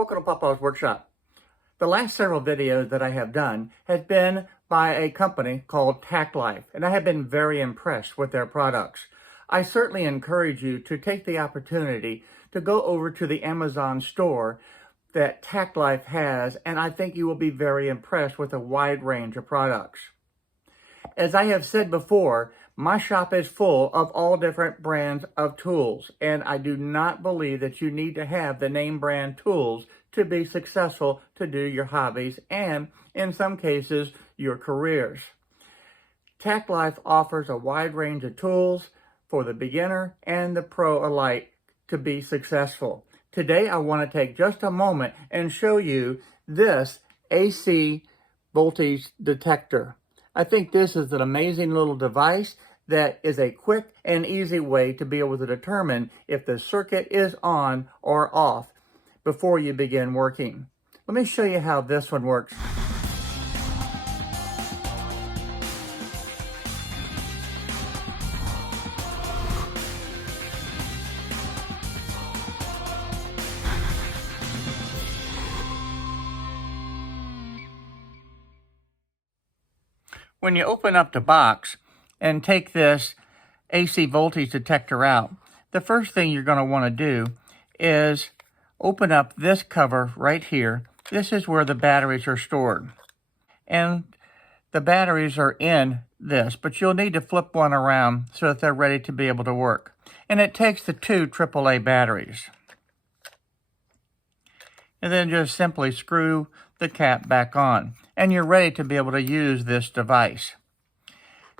Welcome to Papa's Workshop. The last several videos that I have done has been by a company called Tacklife, and I have been very impressed with their products. I certainly encourage you to take the opportunity to go over to the Amazon store that Tacklife has, and I think you will be very impressed with a wide range of products. As I have said before, my shop is full of all different brands of tools, and I do not believe that you need to have the name brand tools to be successful to do your hobbies and, in some cases, your careers. Tacklife offers a wide range of tools for the beginner and the pro alike to be successful. Today, I want to take just a moment and show you this AC voltage detector. I think this is an amazing little device that is a quick and easy way to be able to determine if the circuit is on or off before you begin working. Let me show you how this one works. When you open up the box and take this AC voltage detector out, the first thing you're going to want to do is open up this cover right here. This is where the batteries are stored. And the batteries are in this, but you'll need to flip one around so that they're ready to be able to work. And it takes the two AAA batteries. And then just simply screw the cap back on, and you're ready to be able to use this device.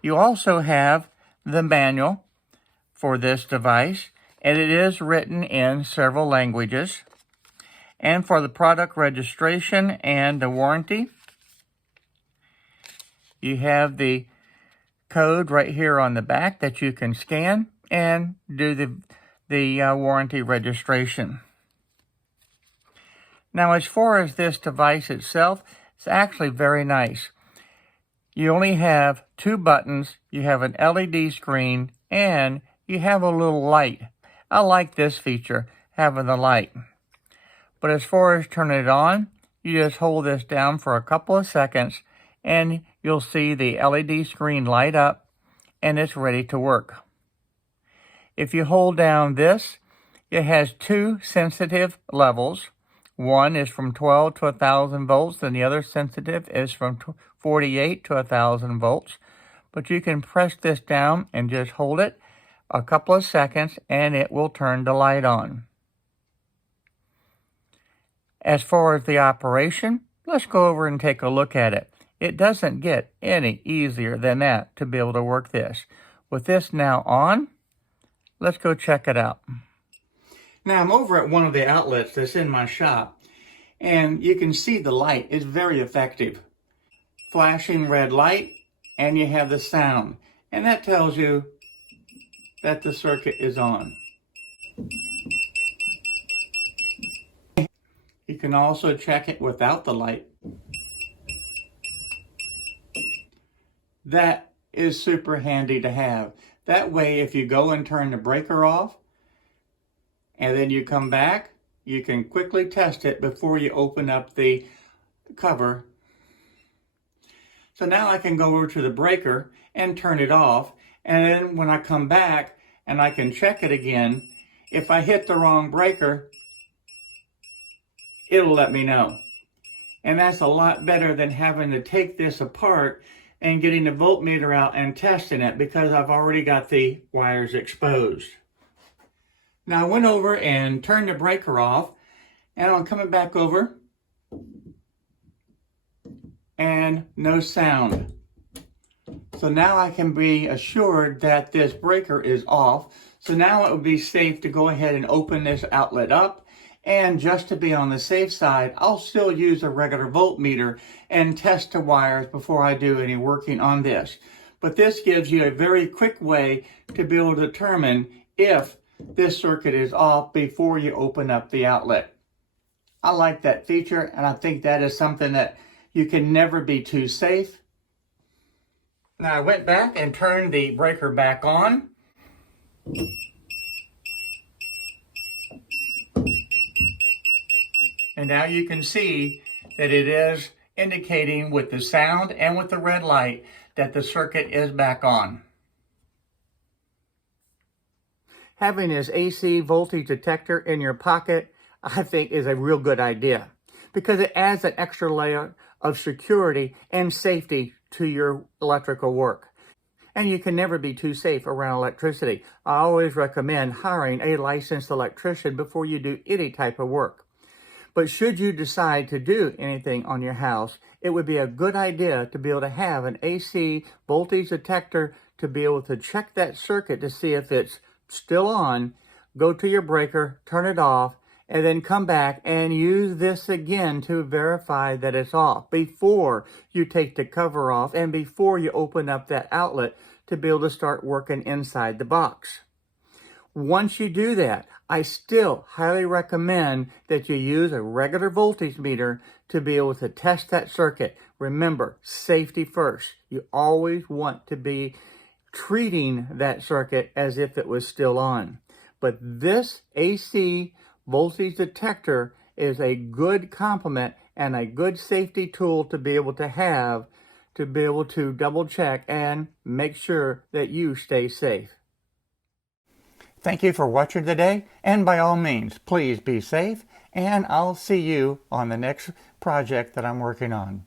You also have the manual for this device, and it is written in several languages. And for the product registration and the warranty, you have the code right here on the back that you can scan and do the warranty registration. Now, as far as this device itself, it's actually very nice. You only have two buttons, you have an LED screen, and you have a little light. I like this feature, having the light. But as far as turning it on, you just hold this down for a couple of seconds, and you'll see the LED screen light up, and it's ready to work. If you hold down this, it has two sensitive levels. One is from 12 to 1,000 volts, and the other sensitive is from 48 to 1,000 volts. But you can press this down and just hold it a couple of seconds, and it will turn the light on. As far as the operation, let's go over and take a look at it. It doesn't get any easier than that to be able to work this. With this now on, let's go check it out. Now I'm over at one of the outlets that's in my shop, and you can see the light is very effective. Flashing red light, and you have the sound, and that tells you that the circuit is on. You can also check it without the light. That is super handy to have. That way, if you go and turn the breaker off, and then you come back, you can quickly test it before you open up the cover. So now I can go over to the breaker and turn it off, and then when I come back and I can check it again, if I hit the wrong breaker, it'll let me know. And that's a lot better than having to take this apart and getting the voltmeter out and testing it, because I've already got the wires exposed. Now I went over and turned the breaker off, and I'm coming back over, and no sound. So now I can be assured that this breaker is off. So now it would be safe to go ahead and open this outlet up, and just to be on the safe side, I'll still use a regular voltmeter and test the wires before I do any working on this. But this gives you a very quick way to be able to determine if this circuit is off before you open up the outlet. I like that feature, and I think that is something that you can never be too safe. Now I went back and turned the breaker back on. And now you can see that it is indicating with the sound and with the red light that the circuit is back on. Having this AC voltage detector in your pocket, I think, is a real good idea because it adds an extra layer of security and safety to your electrical work. And you can never be too safe around electricity. I always recommend hiring a licensed electrician before you do any type of work. But should you decide to do anything on your house, it would be a good idea to be able to have an AC voltage detector to be able to check that circuit to see if it's still on, go to your breaker, turn it off, and then come back and use this again to verify that it's off before you take the cover off and before you open up that outlet to be able to start working inside the box. Once you do that, I still highly recommend that you use a regular voltage meter to be able to test that circuit. Remember, safety first. You always want to be treating that circuit as if it was still on. But this AC voltage detector is a good complement and a good safety tool to be able to have to be able to double check and make sure that you stay safe. Thank you for watching today, and by all means, please be safe, and I'll see you on the next project that I'm working on.